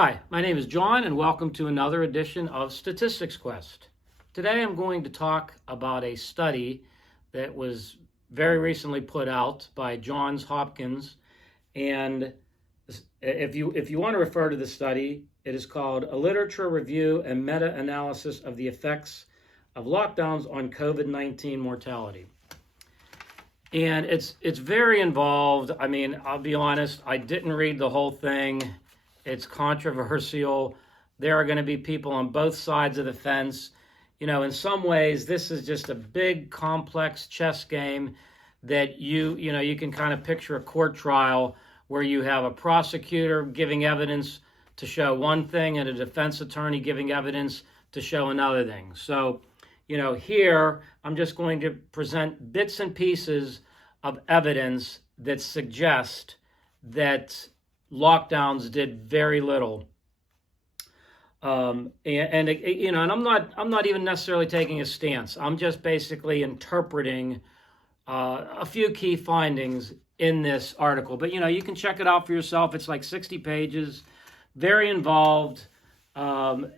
Hi, my name is John and welcome to another edition of Statistics Quest. Today I'm going to talk about a study that was very recently put out by Johns Hopkins, and if you want to refer to the study, it is called A Literature Review and Meta-Analysis of the Effects of Lockdowns on COVID-19 Mortality. And it's very involved. I mean, I'll be honest, I didn't read the whole thing. It's controversial. There are going to be people on both sides of the fence. You know, in some ways, this is just a big, complex chess game that you can kind of picture a court trial where you have a prosecutor giving evidence to show one thing and a defense attorney giving evidence to show another thing. So, here I'm just going to present bits and pieces of evidence that suggest that lockdowns did very little, and I'm not even necessarily taking a stance. I'm just basically interpreting a few key findings in this article. But you can check it out for yourself. It's like 60 pages, very involved, but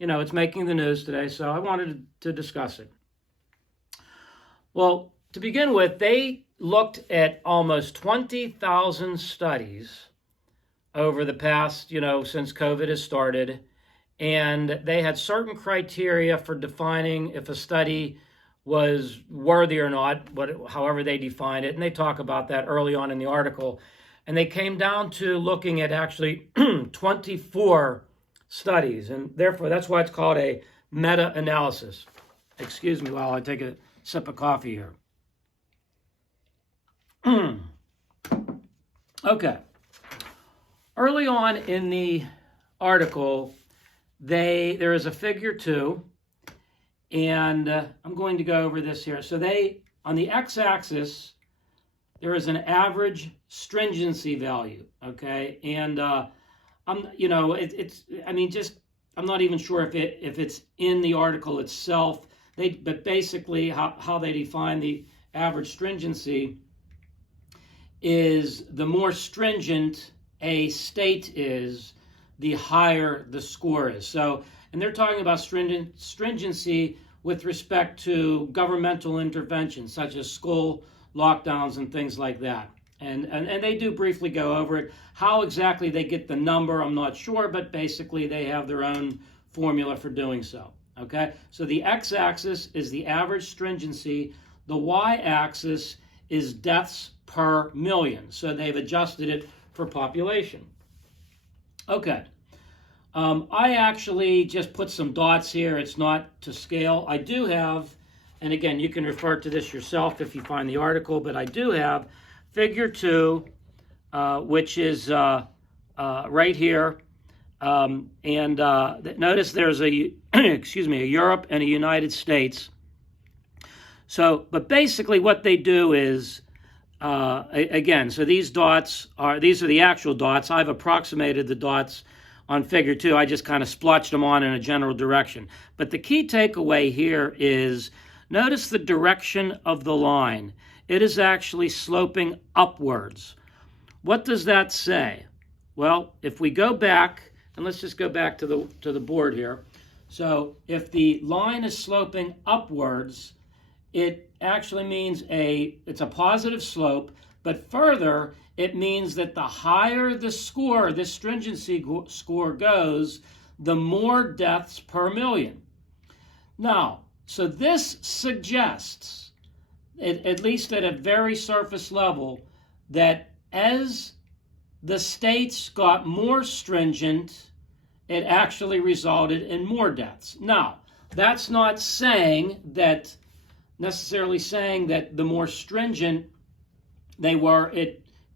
it's making the news today, so I wanted to discuss it. Well, to begin with, they looked at almost 20,000 studies over the past, since COVID has started, and they had certain criteria for defining if a study was worthy or not, however they defined it, and they talk about that early on in the article. And they came down to looking at actually 24 studies, and therefore that's why it's called a meta-analysis. Excuse me while I take a sip of coffee here. Okay. Early on in the article, there is a figure 2, and I'm going to go over this here. So on the x-axis, there is an average stringency value, okay? And I'm not even sure if it's in the article itself. But basically how they define the average stringency is the more stringent a state is, the higher the score is. So, and they're talking about stringency with respect to governmental interventions, such as school lockdowns and things like that. And they do briefly go over it. How exactly they get the number, I'm not sure, but basically they have their own formula for doing so. Okay, so the x-axis is the average stringency. The y-axis is deaths per million. So they've adjusted it for population. Okay, I actually just put some dots here. It's not to scale. I do have, and again, you can refer to this yourself if you find the article, but I do have figure 2, which is right here. Notice there's a Europe and a United States. So, but basically what they do is, so these are the actual dots. I've approximated the dots on figure 2. I just kind of splotched them on in a general direction. But the key takeaway here is, notice the direction of the line. It is actually sloping upwards. What does that say? Well, if we go back, and let's just go back to the board here. So if the line is sloping upwards, it actually means it's a positive slope, but further, it means that the higher the score, this stringency score goes, the more deaths per million. Now, so this suggests, at least at a very surface level, that as the states got more stringent, it actually resulted in more deaths. Now, that's not necessarily saying that the more stringent they were,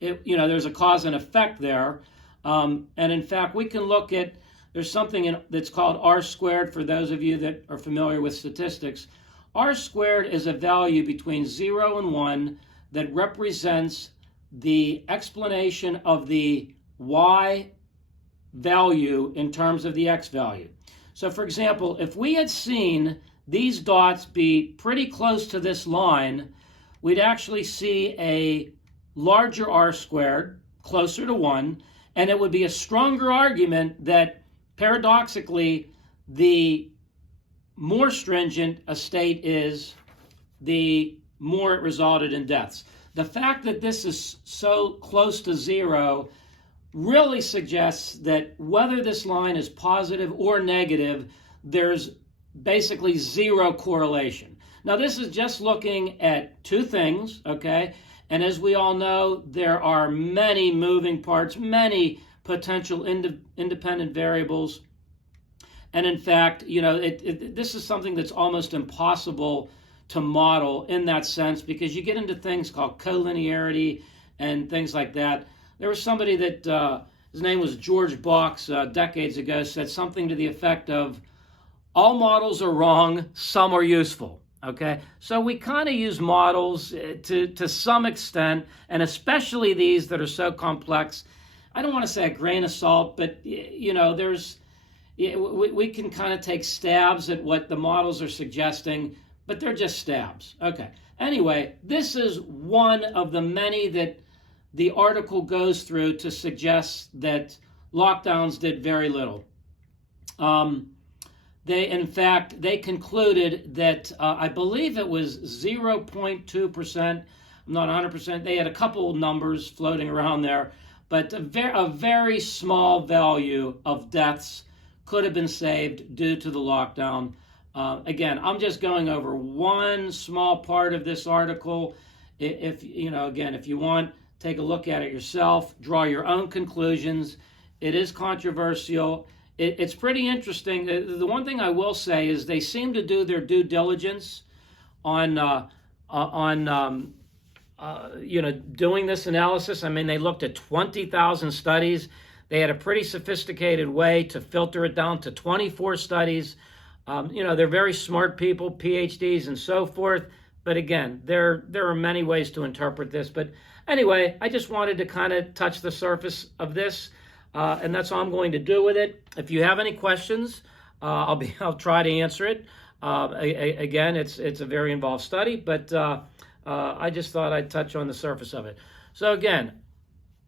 there's a cause and effect there. And in fact, we can look at, there's something that's called R-squared for those of you that are familiar with statistics. R-squared is a value between 0 and 1 that represents the explanation of the y value in terms of the x value. So for example, if we had seen these dots be pretty close to this line, we'd actually see a larger r squared, closer to 1, and it would be a stronger argument that paradoxically the more stringent a state is, the more it resulted in deaths. The fact that this is so close to 0 really suggests that whether this line is positive or negative, there's basically 0 correlation. Now, this is just looking at 2 things, okay? And as we all know, there are many moving parts, many potential independent variables. And in fact, this is something that's almost impossible to model in that sense, because you get into things called collinearity and things like that. There was somebody that, his name was George Box, decades ago, said something to the effect of, all models are wrong, some are useful. Okay, so we kind of use models to some extent, and especially these that are so complex. I don't want to say a grain of salt, but we can kind of take stabs at what the models are suggesting, but they're just stabs. Okay, anyway, this is one of the many that the article goes through to suggest that lockdowns did very little. They concluded that I believe it was 0.2%. I'm not 100%. They had a couple numbers floating around there, but a very small value of deaths could have been saved due to the lockdown. Again, I'm just going over one small part of this article. If you want, take a look at it yourself, draw your own conclusions. It is controversial. It's pretty interesting. The one thing I will say is they seem to do their due diligence on doing this analysis. I mean, they looked at 20,000 studies. They had a pretty sophisticated way to filter it down to 24 studies. They're very smart people, PhDs and so forth. But again, there are many ways to interpret this. But anyway, I just wanted to kind of touch the surface of this. And that's all I'm going to do with it. If you have any questions, I'll try to answer it. Again, it's a very involved study, but I just thought I'd touch on the surface of it. So again,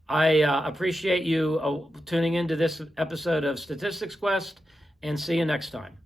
I appreciate you tuning into this episode of Statistics Quest, and see you next time.